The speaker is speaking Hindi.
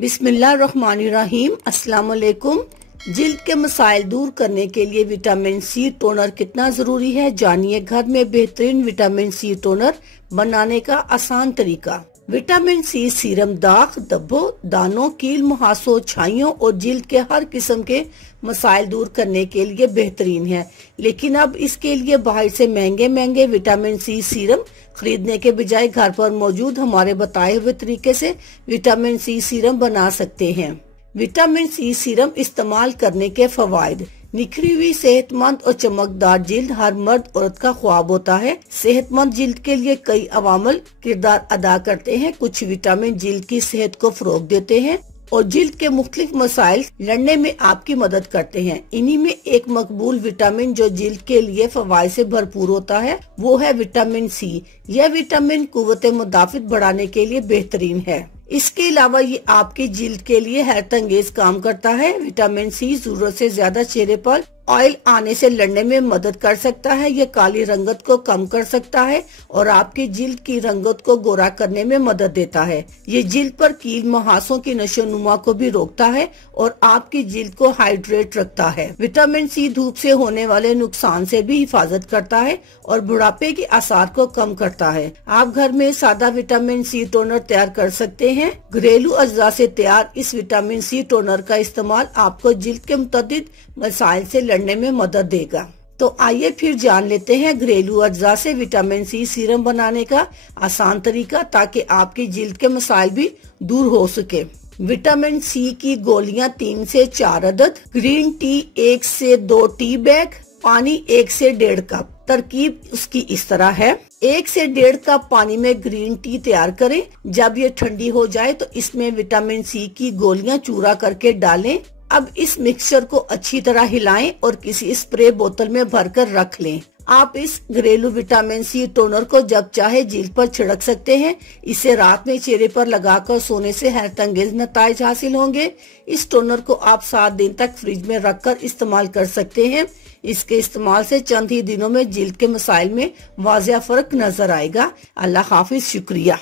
बिस्मिल्लाहिर्रहमानिर्रहीम। अस्सलाम वालेकुम। जिल्द के मसाइल दूर करने के लिए विटामिन सी टोनर कितना जरूरी है, जानिए घर में बेहतरीन विटामिन सी टोनर बनाने का आसान तरीका। विटामिन सी सीरम दाग, धब्बों, दानों, कील मुहासों, छाइयों और जिल्द के हर किस्म के मसाइल दूर करने के लिए बेहतरीन है। लेकिन अब इसके लिए बाहर से महंगे विटामिन सी सीरम खरीदने के बजाय घर पर मौजूद हमारे बताए हुए तरीके से विटामिन सी सीरम बना सकते हैं। विटामिन सी सीरम इस्तेमाल करने के फवायद। निखरी हुई सेहतमंद और चमकदार जिल्द हर मर्द औरत का ख्वाब होता है। सेहतमंद जिल्द के लिए कई अवामल किरदार अदा करते हैं। कुछ विटामिन जिल्द की सेहत को फरोग देते हैं और जिल्द के मुख्तलिफ मसाइल लड़ने में आपकी मदद करते हैं। इन्हीं में एक मकबूल विटामिन जो जिल्द के लिए फवायद से भरपूर होता है वो है विटामिन सी। यह विटामिन कुव्वत मुदाफित बढ़ाने के लिए बेहतरीन है। इसके अलावा ये आपकी जिल्द के लिए हैरत अंगेज काम करता है। विटामिन सी जरूरत से ज्यादा चेहरे पर ऑयल आने से लड़ने में मदद कर सकता है। यह काली रंगत को कम कर सकता है और आपकी जिल्द की रंगत को गोरा करने में मदद देता है। ये जिल्द पर कील मुहासों की नशोनुमा को भी रोकता है और आपकी जिल्द को हाइड्रेट रखता है। विटामिन सी धूप से होने वाले नुकसान से भी हिफाजत करता है और बुढ़ापे के आसार को कम करता है। आप घर में सादा विटामिन सी टोनर तैयार कर सकते हैं। घरेलू अज्जा से तैयार इस विटामिन सी टोनर का इस्तेमाल आपको जिल्द के मुतअद्दिद मसाइल से लड़ने में मदद देगा। तो आइए फिर जान लेते हैं घरेलू अज्जा से विटामिन सी सीरम बनाने का आसान तरीका, ताकि आपकी जिल्द के मसाइल भी दूर हो सके। विटामिन सी की गोलियां 3 से 4 अदद, ग्रीन टी 1 से 2 टी बैग, पानी 1 से 1.5 कप। तरकीब उसकी इस तरह है। 1 से 1.5 कप पानी में ग्रीन टी तैयार करें। जब ये ठंडी हो जाए तो इसमें विटामिन सी की गोलियां चूरा करके डालें। अब इस मिक्सचर को अच्छी तरह हिलाएं और किसी स्प्रे बोतल में भरकर रख लें। आप इस घरेलू विटामिन सी टोनर को जब चाहे जिल्द पर छिड़क सकते हैं। इसे रात में चेहरे पर लगाकर सोने से हैरत अंगेज नताइज हासिल होंगे। इस टोनर को आप 7 दिन तक फ्रिज में रखकर इस्तेमाल कर सकते हैं। इसके इस्तेमाल से चंद ही दिनों में जिल्द के मसाइल में वाज़िया फर्क नजर आएगा। अल्लाह हाफिज। शुक्रिया।